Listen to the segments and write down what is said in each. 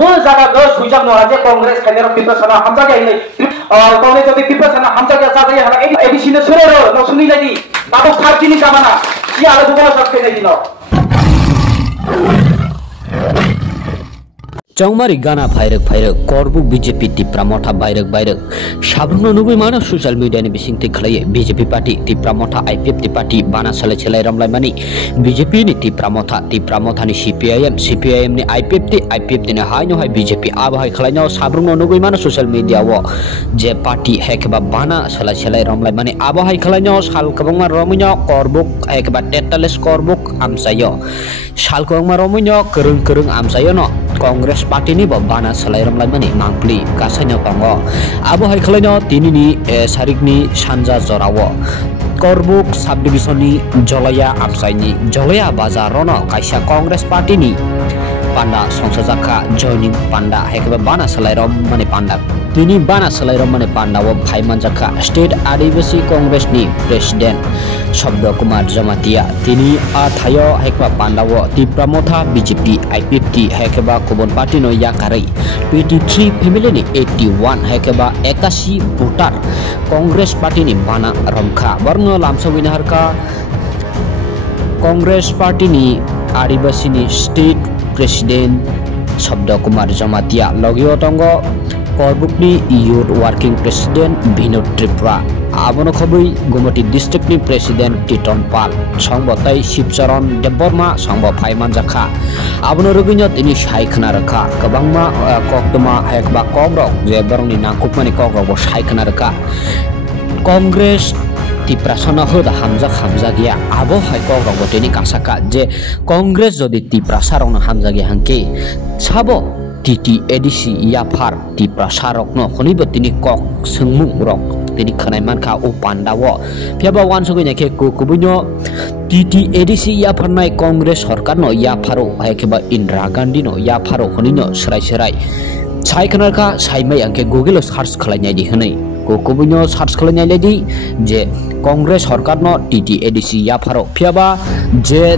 bull jaga dos hujam no aje Congress kanya people sana hamza ke ini Congress jodi people sana hamza ke sa hala edisi ne sure ro no suni lagi babu kharchi ni kamana si ala bukola sakte nahi no Chongmari Gana Phairek Korbuk BJP Tipra Motha Bairek Sabrungno nugui mana social media ni bising tikhlai BJP party Tipra Motha IPF party bana sale chelai ramlai mani BJP ni Tipra Motha ni CPIM ni IPF ni haino hai BJP abhai khlaino sabrungno nugui mana social media wo je party hekba bana sale chelai ramlai mani abhai khlaino sal kabangma romunyo Korbuk hekba tetales Korbuk amsayo sal kabangma romunyo kereng amsayo no Congress party ni bana selai ramlai mani mangpli kasanya tongo abo hai khlaino tini ni sarik ni sanja jorawo Korbuk subdivision ni Jolaya amsaini Jolaya bazar rono kaisa Congress party ni panda songsajaka joining panda hekba bana selai ram mani panda tini bana selai ram mani panda wo phaimanjaka state adivasi congress ni president Shabda Kumar Jamatia tini athayo hekba panda wo Tipra Motha BJP IPF hekba kubon party no yakarai 23 family ni 81 hekba 81 voter Congress party ni bana ramkha barno lamsa winharka Congress party ni adivasi ni state president Shabda Kumar Jamatia logio tongo Korbuk ni youth working president Binod Tripura abono khobui Gumati district ni president Titon Pal songbotai Sipcharan Deborma songbo phaiman jakha abono ruginyo tini saikhna rakha kabangma koktoma hekba kobrok je borongni nangkupmani kokrok bo saikhna rakha Congress Tiprasana hoda hamza gya abo hai kokrok bo tini kasaka je Congress jodi Tiprasarong hamza gya hangke sabo titi edisi yapar Tiprasarok no khonibo tini kok sengmung rok tini khanai mankha o pandawo phiaba wan sugui nake kubunyo titi edisi yapar nai Congress sarkar no yaparo haikeba Indira Gandhi no yaparo khonino serai sai khanarka saimai angke Google search khlainai di hanai kubunyo search khlainai ledi je Congress sarkar no titi edisi yaparo phiaba je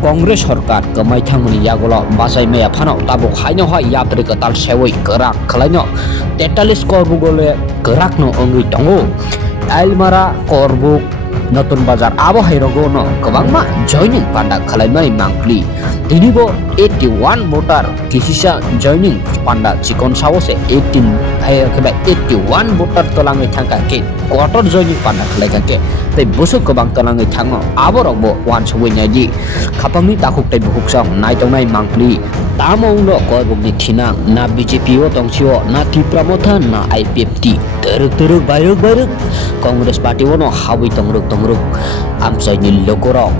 Congress sarkar kamai thangni yagolo basai maya phano tabo khaino ha yapre ka tal sewoi kerak khlaino 43 korbugole kerak no ongui tongo Almara Korbuk Notun Bazar abo hairogo no kabangma joining panda khalaimai mangpli tinibo 81 voter kisisa joining panda chikon sawose 18 hai keba 81 voter tolangai thangka ke quarter joining panda khalaikan ke tai busuk kabang tolangai thango abo robo wan sawai nyadi khapangni takuk tai buhuk sang nai tongnai mangpli tamong no Korbuk ni thinang na BJP o tongsio na Tipra Motha na IPF teruk bairuk Congress party wono hawi tongruk amsai ni logoro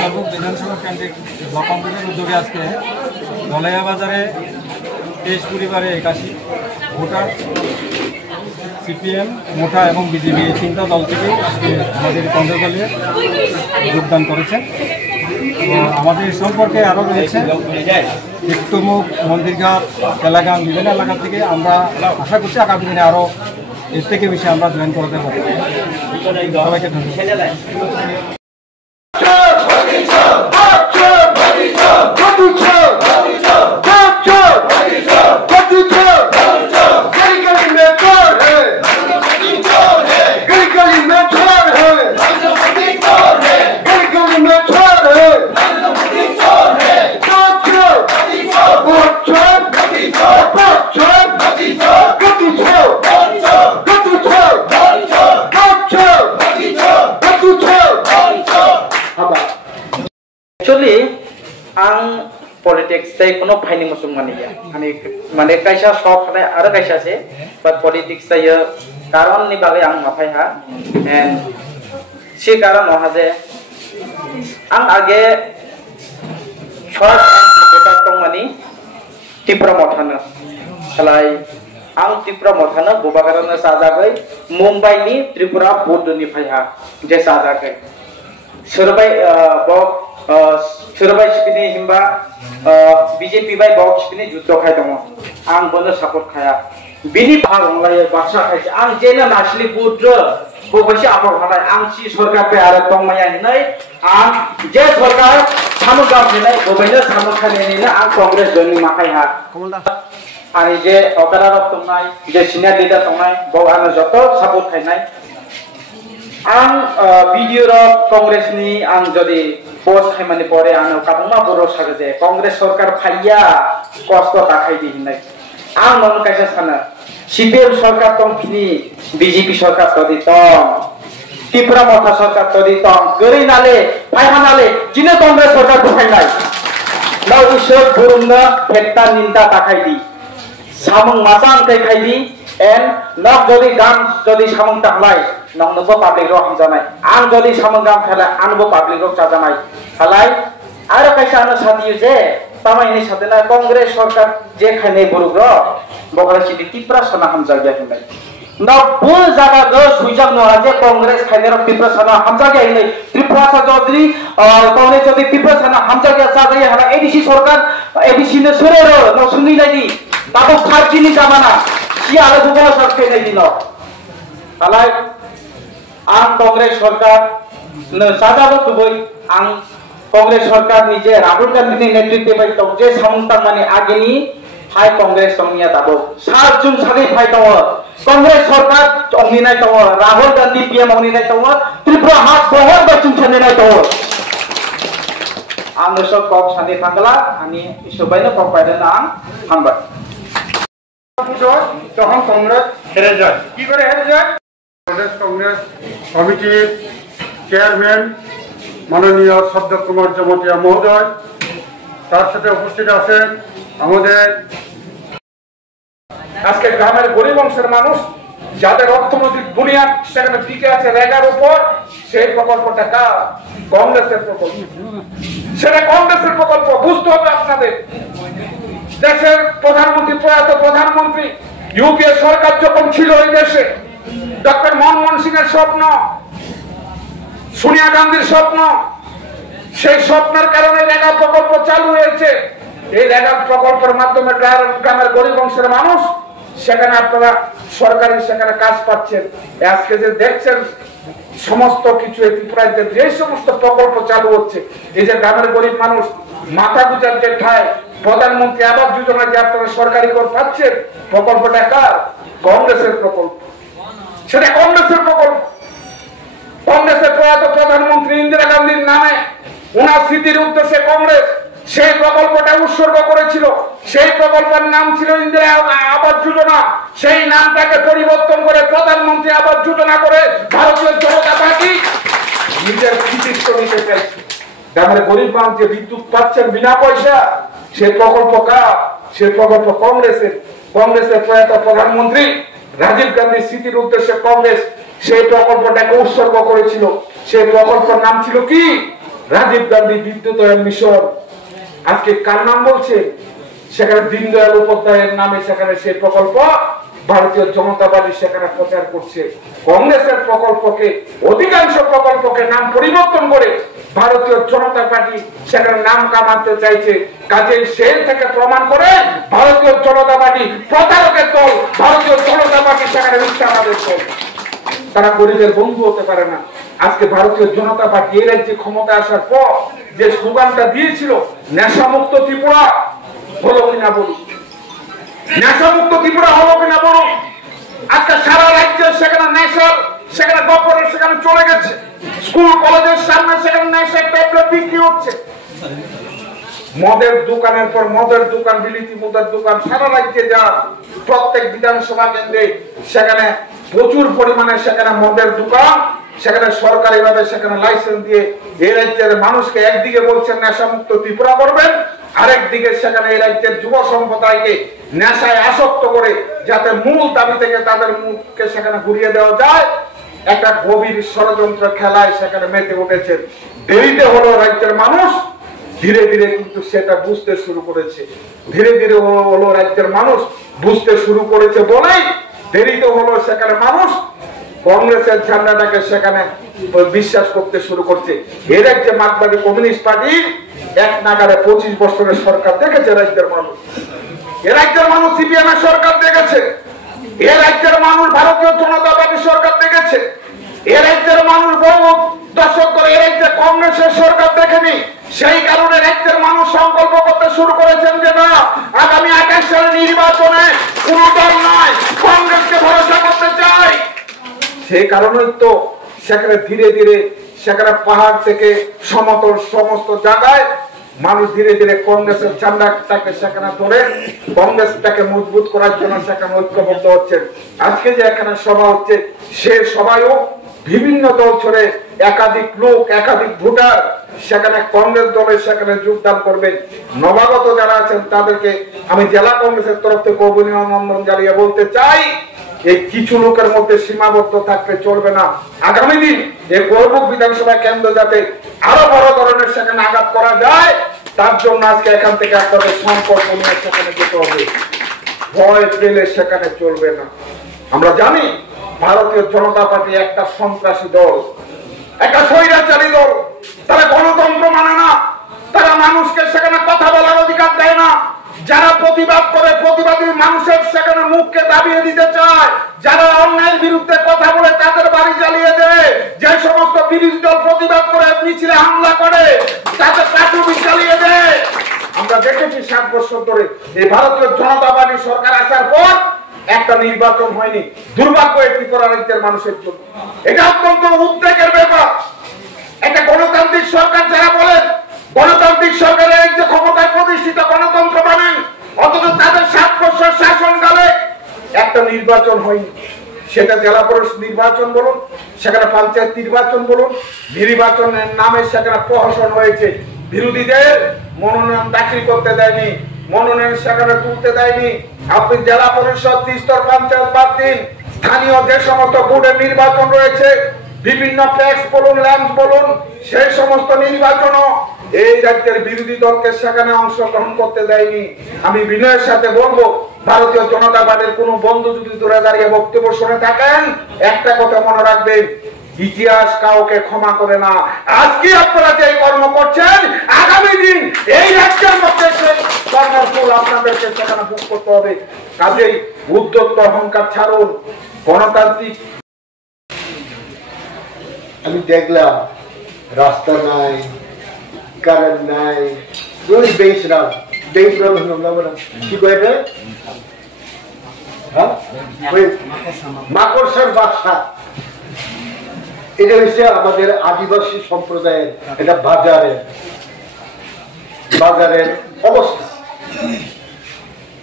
Korbuk বিধানসভা কেন্দ্রিক block কমিটির উদ্যোগে আজকে দলাইয়া বাজারে 23 পরিবারে 81 voter CPM মোটা এবং BJP এই তিনটা দল থেকে আজকে আমাদের কংগ্রেস দলে যোগদান করেছেন। আমাদের সম্পর্কে আরও রয়েছে একটুমুখ মন্দিরঘাট তেলাগান বিভিন্ন এলাকা থেকে আমরা আশা করছি আগামী দিনে আরও এর থেকে বেশি আমরা জয়েন করাতে পারি। সবাইকে ধন্যবাদ। পলিটিক্স তাই কোনো ফাইনি মুসুম মানিয়া মানে কাইসা সব আরো কাইসা আছে বাট পলিটিক্স তাই কারণ নি বাগে आं माफाय हा एंड সে কারণ হা যে आं आगे शर्ट एंड सपोर्टार दंमानि त्रिपुरा मथानो खालाय आं त्रिपुरा मथानो गोबागारानो साजागै मुम्बाइनि त्रिपुरा बड'निफ्राय हा जे साजागै सोरबाय सोरबाय सिपिनि हिमबा बीजेपी बाय बक सिपिनि जुद्ध खाय दङ आं बनो सापर्ट खाया बिनि भागंलाय बाथ्रा खायसे आं जेना नासलि बुद्र बबैसे आपर हानाय आं सि सरकार पे आरो दंमाया हिनै आं जे सरकार सामु गामफेनाय बबैनो सामु खानेनिनो आं कांग्रेस जनि माखाय हा आनि जे अकारा रक दंनाय जे सिनियर लिडार दंनाय बव आनो जत सापर्ट खायनाय आं भिडिअ र कांग्रेसनि आं जदि पोस्ट खायमानि परे आनो काबुमा बर' सागे जे कांग्रेस सरकार फाइया कष्ट ताखायदि हिनै आं मन कायसा सानो सीपीएम सरकार दंखिनि बीजेपी सरकार तदि दं त्रिपुरा मथा सरकार तदि दं गरै नाले फायहा नाले जिनो कांग्रेस सरकार बुखायनाय नाव इसोर गुरुमनो फेत्ता निंदा ताखायदि सामं मासां कैखायदि एन नक जदि गाम जदि सामं तांलाय नंनोबो पाब्लिक रो हामजानाय आं जदि सामं गाम खाला आनबो पाब्लिक रो चाजानाय खालाय आरो कायसा आनो सादियो जे तामायनि सादेना कांग्रेस सरकार जे खायनाय बुरुग रो बगला सिदि त्रिपुरा सना हामजागिया हिनै न बुल जागा गो सुइजाक न जे कांग्रेस खायनाय रो त्रिपुरा सना हामजागिया हिनै त्रिपुरा सा जदि कांग्रेस जदि त्रिपुरा सना हामजागिया जागाया हला एडीसी सरकार एडीसी ने सोरे रो न सुनि लायदि ताबो 5G नि जामाना सि आरो गुबुन सरकार फैनाय दिनो हालाय आं कांग्रेस सरकार न साजाबो दुबै आं कांग्रेस सरकार नि जे राहुल गांधी नि नेतृत्व बाय दं जे सामंतां माने आगेनि हाय कांग्रेस दंनिया दाबो 7 जुन सागै फाय दङ कांग्रेस सरकार अंनिनाय दङ राहुल गांधी पीएम अंनिनाय दङ त्रिपुरा हात बहर बायचुं साननाय दङ आं नोसो कक सानि थांगला आनि इसोबायनो कक बायदों आं हामबाय তখন কংগ্রেস হেরে যায় কি করে হেরে যায় কংগ্রেস কমিটির চেয়ারম্যান মাননীয় শব্দ কুমার জমাতিয়া মহোদয় তার সাথে উপস্থিত আছেন আমাদের আজকে গ্রামের গরিব অংশের মানুষ যাদের অর্থনৈতিক বুনিয়াদ সেখানে টিকে আছে রেগার উপর সেই প্রকল্পটা কংগ্রেসের প্রকল্প সেটা কংগ্রেসের প্রকল্প বুঝতে হবে আপনাদের দেশের প্রধানমন্ত্রী প্রয়াত প্রধানমন্ত্রী ইউপিএ সরকার যখন ছিল এই দেশে ডক্টর মনমোহন সিং এর স্বপ্ন সোনিয়া গান্ধীর স্বপ্ন সেই স্বপ্নের কারণে রেগা প্রকল্প চালু হয়েছে এই রেগা প্রকল্পের মাধ্যমে গ্রামের গরিব অংশের মানুষ সেখানে আপনারা সরকারি সেখানে কাজ পাচ্ছেন আজকে যে দেখছেন সমস্ত কিছু ত্রিপুরাতে যে সমস্ত প্রকল্প চালু হচ্ছে এই যে গ্রামের গরিব মানুষ মাথা গুজার যে ঠায় প্রধানমন্ত্রী আবাস যোজনা যে আপনারা সরকারি করে পাচ্ছেন প্রকল্পটা কার কংগ্রেসের প্রকল্প সেটা কংগ্রেসের প্রকল্প কংগ্রেসের প্রয়াত প্রধানমন্ত্রী ইন্দিরা গান্ধীর নামে ওনার স্মৃতির উদ্দেশ্যে কংগ্রেস সেই প্রকল্পটা উৎসর্গ করেছিল সেই প্রকল্পের নাম ছিল ইন্দিরা আবাস যোজনা সেই নামটাকে পরিবর্তন করে প্রধানমন্ত্রী আবাস যোজনা করে ভারতীয় জনতা পার্টি নিজের কৃতিত্ব নিতে চাইছে গ্রামের গরিব মানুষ যে বিদ্যুৎ পাচ্ছেন বিনা পয়সা সেই প্রকল্প কার সেই প্রকল্প কংগ্রেসের প্রয়াত প্রধানমন্ত্রী রাজীব গান্ধীর স্মৃতির উদ্দেশ্যে কংগ্রেস সেই প্রকল্পটাকে উৎসর্গ করেছিল সেই প্রকল্পের নাম ছিল কি রাজীব গান্ধী বিদ্যুতায়ন মিশন আজকে কার নাম বলছে সেখানে দীনদয়াল উপাধ্যায়ের নামে সেখানে সেই প্রকল্প ভারতীয় জনতা পার্টি সেখানে প্রচার করছে কংগ্রেসের প্রকল্পকে অধিকাংশ প্রকল্পকে নাম পরিবর্তন করে ভারতীয় জনতা পার্টি সেখানে নাম কামাতে চাইছে কাজে সেই থেকে প্রমাণ করে ভারতীয় জনতা পার্টি প্রতারকের দল ভারতীয় জনতা পার্টি সেখানে মিথ্যাবাদের দল তারা গরিবের বন্ধু হতে পারে না আজকে ভারতীয় জনতা পার্টি এই রাজ্যে ক্ষমতা আসার পর যে স্লোগানটা দিয়েছিল নেশামুক্ত ত্রিপুরা হলো কিনা বলুন নেশামুক্ত ত্রিপুরা হলো কিনা বলুন আজকে সারা রাজ্যে সেখানে নেশার সেখানে গপ্পরের সেখানে চলে গেছে স্কুল কলেজের সামনে সেখানে নেশার ট্যাবলেট বিক্রি হচ্ছে মদের দোকানের পর মদের দোকান বিলিতি মদের দোকান সারা রাজ্যে যা প্রত্যেক বিধানসভা কেন্দ্রে সেখানে প্রচুর পরিমাণে সেখানে মদের দোকান সেখানে সরকারিভাবে সেখানে লাইসেন্স দিয়ে এই রাজ্যের মানুষকে একদিকে বলছেন নেশামুক্ত ত্রিপুরা করবেন আরেকদিকে সেখানে এই রাজ্যের যুব সম্প্রদায়কে নেশায় আসক্ত করে যাতে মূল দাবি থেকে তাদের মুখকে সেখানে ঘুরিয়ে দেওয়া যায়, একটা গভীর ষড়যন্ত্র খেলায় সেখানে মেতে উঠেছে। দেরিতে হলো রাজ্যের মানুষ ধীরে ধীরে কিন্তু সেটা বুঝতে শুরু করেছে। ধীরে ধীরে হলো রাজ্যের মানুষ বুঝতে শুরু করেছে বলেই দেরিতে হলো সেখানে মানুষ কংগ্রেসের ঝান্ডাটাকে সেখানে বিশ্বাস করতে শুরু করছে। এর রাজ্যে মার্কসবাদী কমিউনিস্ট পার্টি এক নাগারে 25 বছরের সরকার দেখেছে রাজ্যের মানুষ। এ রাজ্যের মানুষ সিপিএম এর সরকার দেখেছে। এ রাজ্যের মানুষ ভারতীয় জনতা পার্টির সরকার দেখেছে। এ রাজ্যের মানুষ বহু দশক ধরে এ রাজ্যে কংগ্রেসের সরকার দেখেনি। সেই কারণে রাজ্যের মানুষ সংকল্প করতে শুরু করেছেন যে না, আগামী 28 সালের নির্বাচনে কোন দল নয়, কংগ্রেসকে ভরসা করতে চাই। সেই কারণেই তো সেখানে ধীরে ধীরে সেখানে পাহাড় থেকে সমতল সমস্ত জায়গায় মানুষ ধীরে ধীরে কংগ্রেসের ঝান্ডাটাকে সেখানে ধরে কংগ্রেসটাকে মজবুত করার জন্য সেখানে ঐক্যবদ্ধ হচ্ছেন। আজকে যে এখানে সভা হচ্ছে সে সভায়ও বিভিন্ন দল ছড়ে একাধিক লোক, একাধিক ভোটার সেখানে কংগ্রেস দলে সেখানে যোগদান করবেন। নবাগত যারা আছেন তাদেরকে আমি জেলা কংগ্রেসের তরফ থেকে অভিনন্দন জানিয়ে বলতে চাই, এই কিছু লোকের মধ্যে সীমাবদ্ধ থাকতে চলবে না। আগামী দিন এই করবুক বিধানসভা কেন্দ্র যাতে আরো বড় ধরনের সেখানে আঘাত করা যায়, তার জন্য আজকে এখান থেকে আপনাদের সংকল্প নিয়ে সেখানে যেতে হবে। ভয় পেলে সেখানে চলবে না। আমরা জানি ভারতীয় জনতা পার্টি একটা সন্ত্রাসী দল, একটা স্বৈরাচারী দল। তারা গণতন্ত্র মানে না, তারা মানুষকে সেখানে কথা বলার অধিকার দেয় না। যারা প্রতিবাদ করে প্রতিবাদী মানুষের সেখানে মুখকে দাবিয়ে দিতে চায়, যারা অন্যায়ের বিরুদ্ধে কথা বলে তাদের বাড়ি জ্বালিয়ে দেয়, যে সমস্ত বিরোধী দল প্রতিবাদ করে মিছিলে হামলা করে তাদের কাঠুবি জ্বালিয়ে দেয়। আমরা দেখেছি 7 বছর ধরে এই ভারতীয় জনতা পার্টি সরকার আসার পর একটা নির্বাচন হয়নি। দুর্ভাগ্য এই ত্রিপুরা রাজ্যের মানুষের জন্য। এটা অত্যন্ত উদ্বেগের ব্যাপার। একটা গণতান্ত্রিক সরকার যারা বলেন গণতান্ত্রিক সরকারের যে ক্ষমতায় প্রতিষ্ঠিত গণতন্ত্র মানেন, অথচ তাদের 7 বছর শাসনকালে একটা নির্বাচন হয়নি। সেটা জেলা পরিষদ নির্বাচন বলুন, সেখানে পঞ্চায়েত নির্বাচন বলুন, নির্বাচনের নামে সেখানে প্রহসন হয়েছে। বিরোধীদের মনোনয়ন দাখিল করতে দেয়নি, মনোনয়ন সেখানে তুলতে দেয়নি। আপনি জেলা পরিষদ, স্তর পঞ্চায়েত বাদ দিন, স্থানীয় যে সমস্ত বোর্ডের নির্বাচন রয়েছে, বিভিন্ন ট্যাক্স বলুন, ল্যান্ড বলুন, সেই সমস্ত নির্বাচনও এই রাজ্যের বিরোধী দলকে সেখানে অংশগ্রহণ করতে দেয়নি। আমি বিনয়ের সাথে বলবো, ভারতীয় জনতা পার্টির কোন বন্ধু যদি দূরে দাঁড়িয়ে বক্তব্য শুনে থাকেন, একটা কথা মনে রাখবেন, ইতিহাস কাউকে ক্ষমা করে না। আজকে আপনারা যে কর্ম করছেন, আগামী দিন এই রাজ্যের মধ্যে সেই কর্মফল আপনাদেরকে সেখানে ভোগ করতে হবে। কাজেই উদ্যত্ত অহংকার ছাড়ুন। গণতান্ত্রিক আমি দেখলাম রাস্তা নাই, কারেন্ট নাই, ওই বেইসরাম কি কয় এটা, ওই মাকড়সার বাসা। এটা হচ্ছে আমাদের আদিবাসী সম্প্রদায়ের এটা বাজারের অবস্থা।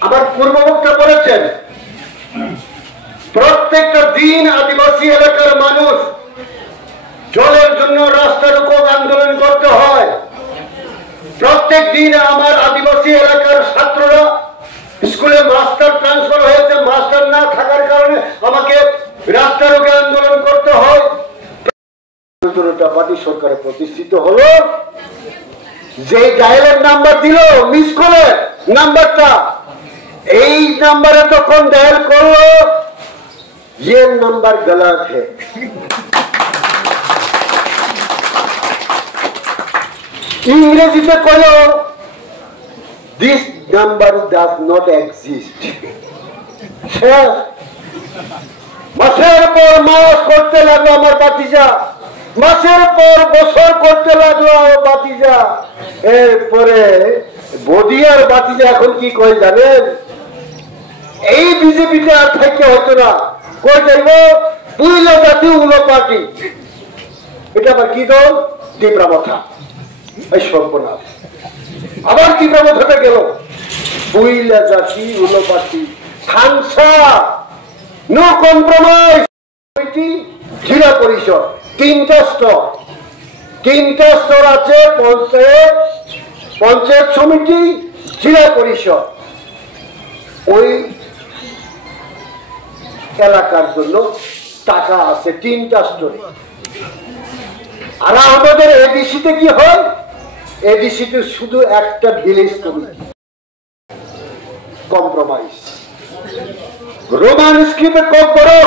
আমার পূর্ববক্তা বলেছেন প্রত্যেকটা দিন আদিবাসী এলাকার মানুষ জলের জন্য রাস্তার উপর আন্দোলন করতে হয়। প্রত্যেক দিন আমার আদিবাসী এলাকার ছাত্ররা স্কুলে মাস্টার ট্রান্সফার হয়েছে, মাস্টার না থাকার কারণে আমাকে রাস্তার উপরে আন্দোলন করতে হয়। জনতা পার্টি সরকারে প্রতিষ্ঠিত হলো, যে ডায়ালের নাম্বার দিল মিস কলে নাম্বারটা, এই নাম্বারে তখন ডায়াল করলো ये नंबर गलत है। इंग्रेजीতে কইল this number does not exist। মাসের পর মাস করতে লাগলো আমার বাতিজা, মাসের পর বছর করতে লাগলো আমার বাতিজা। এরপরে বদিয়ার বাতিজা এখন কি কয় জানেন, এই বিজেপিতে আর থাকতে হতো না, কই যাইব বুইলা জাতি উলো পার্টি। এটা আবার কি দল? তীব্রামথা। এই সর্বনাশ, আবার তীব্রামথাটা গেল বুইলা জাতি উলো পার্টি। থানসা নো কম্প্রোমাইজ। জেলা পরিষদ 3টা স্তর আছে, পঞ্চায়েত, পঞ্চায়েত সমিতি, জেলা পরিষদ ওই এলাকার জন্য টাকা আছে 3টা স্টোরি। আর আমাদের এডিসিতে কি হয়, এডিসিতে শুধু একটা ভিলেজ কমিটি, কম্প্রোমাইজ। রোমান স্ক্রিপ্টে কম করো,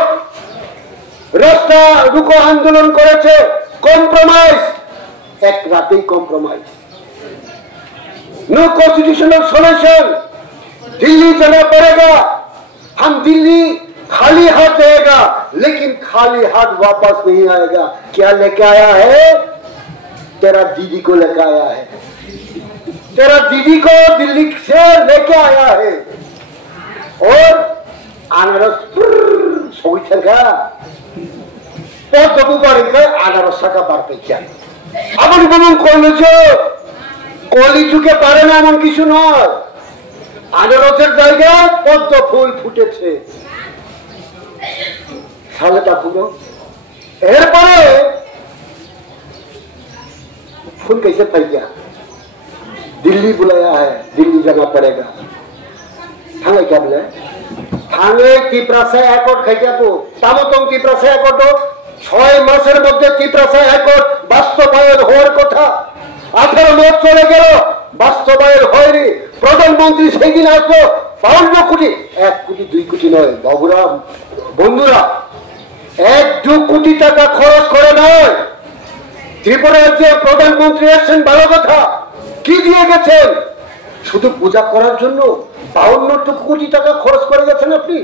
রাস্তা রুকো আন্দোলন করেছে, কম্প্রোমাইজ, এক রাতেই compromise. No constitutional solution, Delhi जाना पड़ेगा, हम दिल्ली खाली हाथ जाएगा, लेकिन खाली हाथ वापस नहीं आएगा। क्या लेके आया है? तेरा दीदी को लेके आया है, तेरा दीदी को दिल्ली से लेके आया है। और अनारस सोचेगा तो अनारस का बार पे क्या अपन बलून कॉलेज কলিযুগে পারে না এমন কিছু নয়। আনারসের জায়গায় পদ্ম ফুল ফুটেছে, সালেটা পুরো। এরপরে फूल कैसे फैल गया? दिल्ली बुलाया है, दिल्ली जाना पड़ेगा। थाने क्या बोले? थाने ত্রিপুরাশায় একট খাইয়াবো, তামতং ত্রিপুরাশায় একট 6 মাসের মধ্যে ত্রিপুরাশায় একট বাস্তবায়ন হওয়ার কথা। 18 মাস চলে গেল, বাস্তবায়ন হয়নি। প্রধানমন্ত্রী সেই দিন আসলো 52 কোটি, 1 কোটি 2 কোটি নয় বাবুরা, বন্ধুরা, 1-2 কোটি টাকা খরচ করে নয়। ত্রিপুরার যে প্রধানমন্ত্রী এসেছেন ভালো কথা, কি দিয়ে গেছেন? শুধু পূজা করার জন্য 52 কোটি টাকা খরচ করে গেছেন আপনি।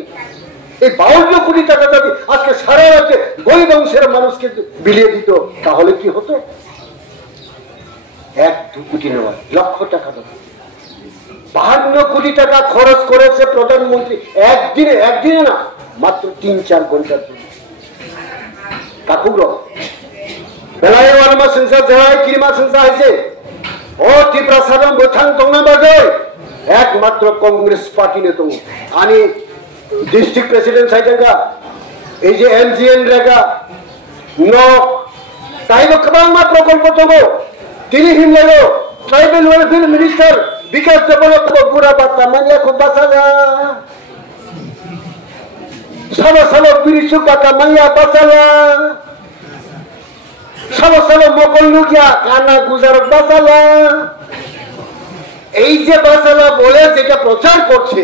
এই 52 কোটি টাকা যদি আজকে সারা রাজ্যে গরিব অংশের মানুষকে বিলিয়ে দিত, তাহলে কি হতো? 1-2 কোটি নয়, লক্ষ টাকা দেবে। 52 কোটি টাকা খরচ করেছে প্রধানমন্ত্রী একদিনে না, মাত্র 3-4 ঘন্টার জন্য। কাকুগ্র বেলায় ওয়ারমা সংসার জেলায় কিরমা সংসার আছে ও ত্রিপুরা সাধারণ গোথাং দংনা বাজে একমাত্র কংগ্রেস পার্টি নে তো আনি ডিস্ট্রিক্ট প্রেসিডেন্ট সাইজাঙ্গা এই যে এমজিএন রেগা নক তাইলো কবাংমা প্রকল্প তগো তিনি হিমলেগো ট্রাইবেল ওয়েলফেয়ার মিনিস্টার বিকাশ ডেভেলপমেন্ট পুরা বাতা মানিয়া খুব বাসালা সালো সালো বিরিশু কাকা মানিয়া বাসালা সালো সালো মকল লুকিয়া কানা গুজার বাসালা। এই যে বাসালা বলে যেটা প্রচার করছে,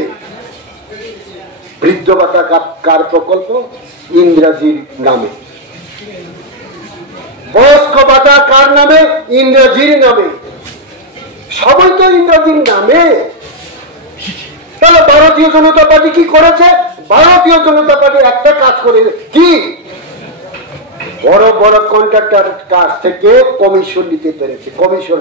বৃদ্ধ ভাতা কার প্রকল্প? ইংরাজির নামে। বয়স্ক ভাতা কার নামে? ইংরাজির নামে। সবাই তো ইংরাজির নামে। তাহলে ভারতীয় জনতা পার্টি কি করেছে? ভারতীয় জনতা পার্টি একটা কাজ করে, কি বড় বড় কন্ট্রাক্টর কাছ থেকে কমিশন নিতে পেরেছে। কমিশন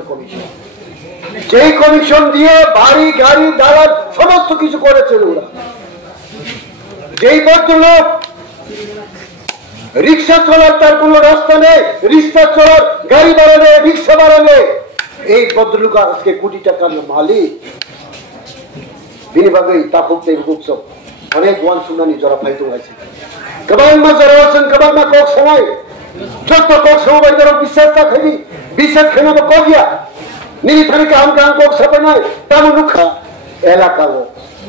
যেই কমিশন দিয়ে বাড়ি গাড়ি দালাল সমস্ত কিছু করেছিল ওরা। যেই ভদ্রলোক রিক্সা চলার তার কোন রাস্তা নেই, রিক্সা চলার গাড়ি বাড়ালে রিক্সা বাড়ালে, এই ভদ্রলোক আজকে কোটি টাকার মালিক। বিনিভাবেই তাপুক উৎসব অনেক ওয়ান শুনানি যারা ফাইতো আছে Kabang Mazarosan, Kabang Makok Samay, just the Kok Samay, there will be set up heavy, be set Kanabakovia, Nilithanika Amkan Kok Sapanai, Tamunuka, Elakavo,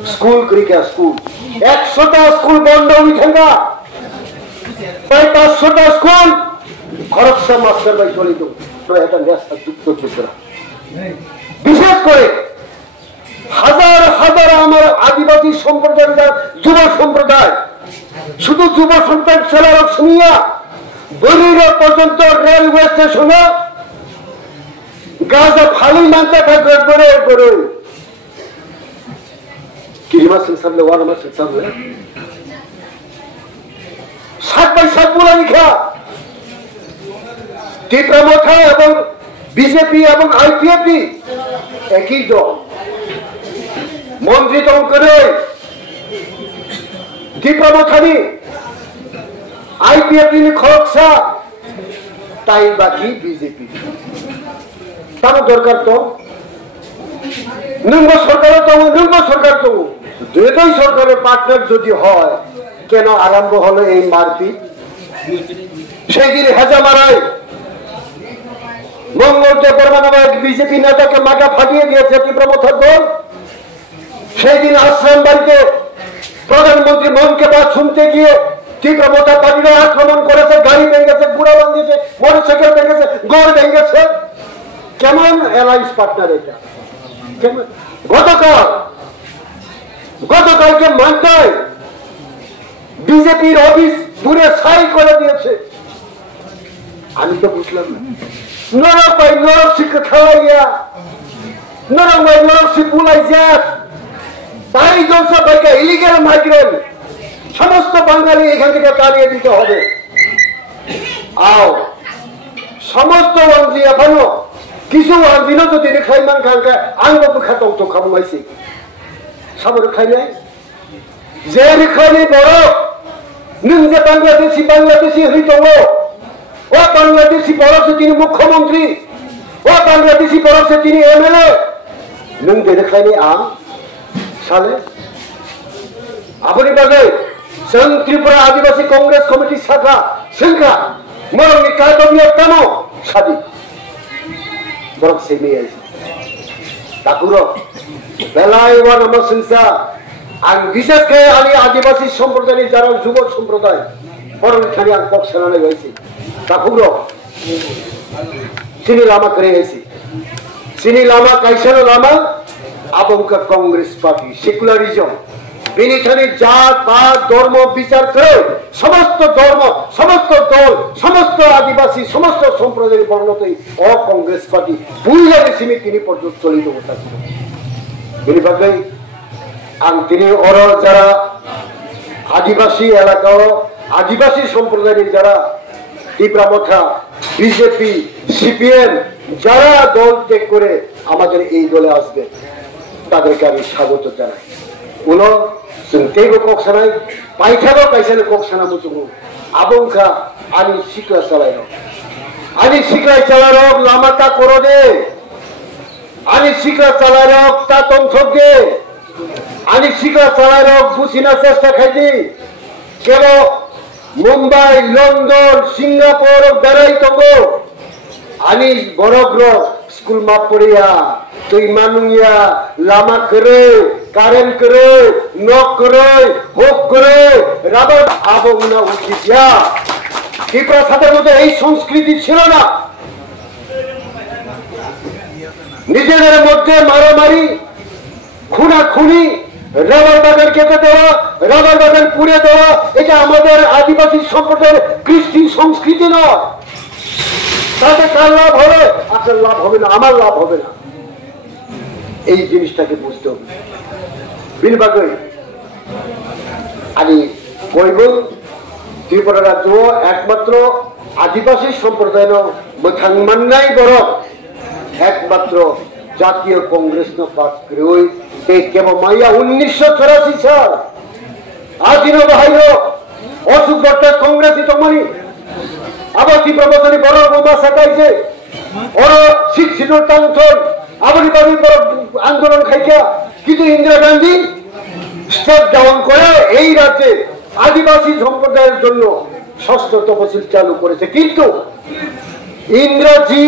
School Krika School, Ek Sota School Bondo Vitanga, Bypass Sota School, Koroksa Master by Solido, Proheta Nesta Dukto Chitra. বিশেষ করে হাজার হাজার আমার আদিবাসী সম্প্রদায়ের যুব সম্প্রদায়, শুধু যুব সন্তান ছেলেরা শুনিয়া বলিরা পর্যন্ত রেলওয়ে স্টেশনে গাছ খালি মানতে থাকবে করে করে কিরিমা সিং সাহেব ওয়ারমা সিং সাহেব 7x7 বলে লিখা টিপ্রামথা এবং বিজেপি এবং আইপিএফটি একই দল মন্ত্রী দল করে দীপামথানি আইপিএফটি খরকসা তাই বাকি বিজেপি তার দরকার তো নিম্ন সরকার তো দুটোই সরকারের পার্টনার যদি হয় কেন আরম্ভ হলো এই মারপিট? সেই দিন হেজা মারায় মঙ্গলদে বর্মা নামক বিজেপি নেতাকে মাথা ফাটিয়ে দিয়েছে তীব্রমথার দল। সেই দিন আশ্রম বাড়িতে প্রধানমন্ত্রী মনকে বাত শুনতে গিয়ে তীব্রমথা পার্টিরা আক্রমণ করেছে, গাড়ি ভেঙেছে, গুড়া বাঁধিয়েছে, মোটরসাইকেল ভেঙেছে, গড় ভেঙেছে। কেমন অ্যালায়েন্স পার্টনার এটা? কেমন? গতকালকে মান্দায় বিজেপির অফিস পুরে ছাই করে দিয়েছে। আমি তো বুঝলাম না, নরক ভাই নরক শিক্ষা খাওয়াইয়া, নরক ভাই নরক শিখ বুলাই যাক, তাই জলসা ভাইকে ইলিগাল মাইগ্রেন্ট সমস্ত বাঙালি এখান থেকে তাড়িয়ে দিতে হবে। আও সমস্ত ওয়ানজি এখনো কিছু ওয়ানজিনো যদি খাইমান খানকা আঙ্গ খাত তো খামাইছি সাবর খাই নাই যে রেখানি বড় নং যে বাংলাদেশি হই দङ ও বাংলাদেশি বড় সে তিনি মুখ্যমন্ত্রী, ও বাংলাদেশি বড় সে তিনি এমএলএ, নং যে রেখানি আম সালে আপনি বাজে जों त्रिपुरा आदिवासी कांग्रेस कमिटी शाखा सिंखा मरंनि कायदमिया तनो सादि बरक सेमी आइस ताकुरो बेलाय वन मसिंसा आं विशेष के आनि आदिवासी सम्प्रदायनि जारा जुब सम्प्रदाय बरक खानि आं पक्षनानै गाइसि ताकुरो सिनि लामा करे आइसि सिनि लामा काइसानो लामा आबंका कांग्रेस पार्टी सेकुलारिज्म बिनिखाने जात पात धर्म विचार करे समस्त धर्म समस्त दल समस्त आदिवासी समस्त सम्प्रदाय बर्णतई अ कांग्रेस पार्टी बुइलानि सिमी तिनि पर्यन्त चलित अवस्था बिनि बागै आं तिनि अर जारा आदिवासी एलाकाओ आदिवासी सम्प्रदायनि जारा তীব্রমথা বিজেপি সিপিএম যারা দল ত্যাগ করে আমাদের এই দলে আসবে তাদেরকে আমি স্বাগত জানাই। उनाव जों तेबो कक्सानाय बायथाबो काइसानो कक्साना मुजुगु आबंखा आनि सिक्ला चालायनो आनि सिक्ला चालायनो लामाता करो दे आनि सिक्ला चालायनो ता तंथक दे आनि सिक्ला चालायनो बुसिना चेष्टा खाइदि केबो मुम्बाई लंडन सिंगापुर बेराय तंगो आनि बरग्र स्कुल मा पड़िया तुई मानुंगिया लामा करे কারেন্ট করে নক করে হোক করে রাবার আবগনা উঠিয়া ত্রিপুরা সাথের মধ্যে এই সংস্কৃতি ছিল না। নিজেদের মধ্যে মারামারি খুনাখুনি রাবার বাগান কেটে দেওয়া রাবার বাগান পুড়ে দেওয়া এটা আমাদের আদিবাসী সম্প্রদায়ের কৃষ্টি সংস্কৃতি নয়। তাতে কার লাভ হবে? আপনার লাভ হবে না, আমার লাভ হবে না। এই জিনিসটাকে বুঝতে হবে। बिनबागै आनी बयबो त्रिपुरा राज्य एकमात्र आदिवासी सम्प्रदाय मोथां माननाय बरक एकमात्र जातीय कांग्रेस पार्टी केवल माइया 1984 साल आदिनो बाहायो अशोक भट्टाचार्य कांग्रेस तमानी अब तीव्रमथानि बड़ बोमा साकाइছে और शिक्षित टांथन आबनि बाबी आंदोलन खाइका কিন্তু ইন্দিরা গান্ধী স্টেপ ডাউন করে এই রাজ্যে আদিবাসী সম্প্রদায়ের জন্য ষষ্ঠ তফসিল চালু করেছে। কিন্তু ইন্দিরাজি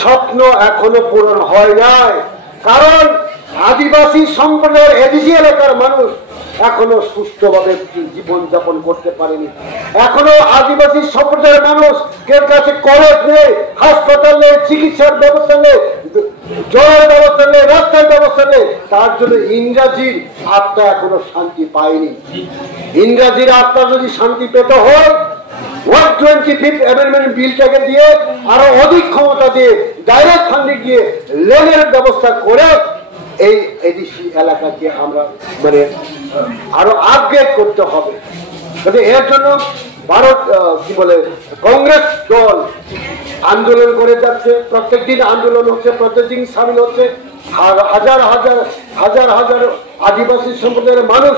স্বপ্ন এখনো পূরণ হয় নাই, কারণ আদিবাসী সম্প্রদায়ের এডিসি এলাকার মানুষ এখনো সুস্থভাবে জীবন যাপন করতে পারেনি। এখনো আদিবাসী সম্প্রদায়ের মানুষ কেউ কাছে কলেজ নেই, হাসপাতাল নেই, চিকিৎসার ব্যবস্থা নেই, জলের ব্যবস্থা নেই, রাস্তার ব্যবস্থা নেই। তার জন্য ইংরাজির আত্মা এখনো শান্তি পায়নি। ইংরাজির আত্মা যদি শান্তি পেতে হয় 125th অ্যামেন্ডমেন্ট বিলটাকে দিয়ে আরো অধিক ক্ষমতা দিয়ে ডাইরেক্ট ফান্ডিং দিয়ে লেনের ব্যবস্থা করে এই এডিসি এলাকাকে আমরা মানে আরো আপগ্রেড করতে হবে। এর জন্য ভারত কি বলে কাংগ্রেস দল আন্দোলন করে যাচ্ছে, প্রত্যেক দিন আন্দোলন হচ্ছে, প্রত্যেক দিন সামিল হচ্ছে। হাজার হাজার হাজার হাজার আদিবাসী সম্প্রদায়ের মানুষ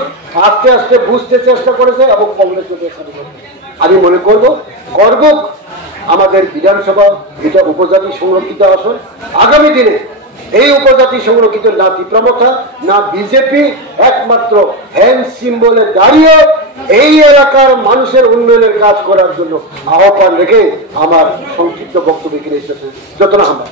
আস্তে আস্তে বুঝতে চেষ্টা করেছে এবং কংগ্রেস আমি মনে করব আমাদের বিধানসভা এটা উপজাতি সংরক্ষিত আসন। আগামী দিনে এই উপজাতি সংরক্ষিত না তীব্রমথা না বিজেপি একমাত্র হ্যান্ড সিম্বলে দাঁড়িয়ে এই এলাকার মানুষের উন্নয়নের কাজ করার জন্য আহ্বান রেখে আমার সংক্ষিপ্ত সংক্ষিপ্ত বক্তব্য এখানে এসেছে যত না আমরা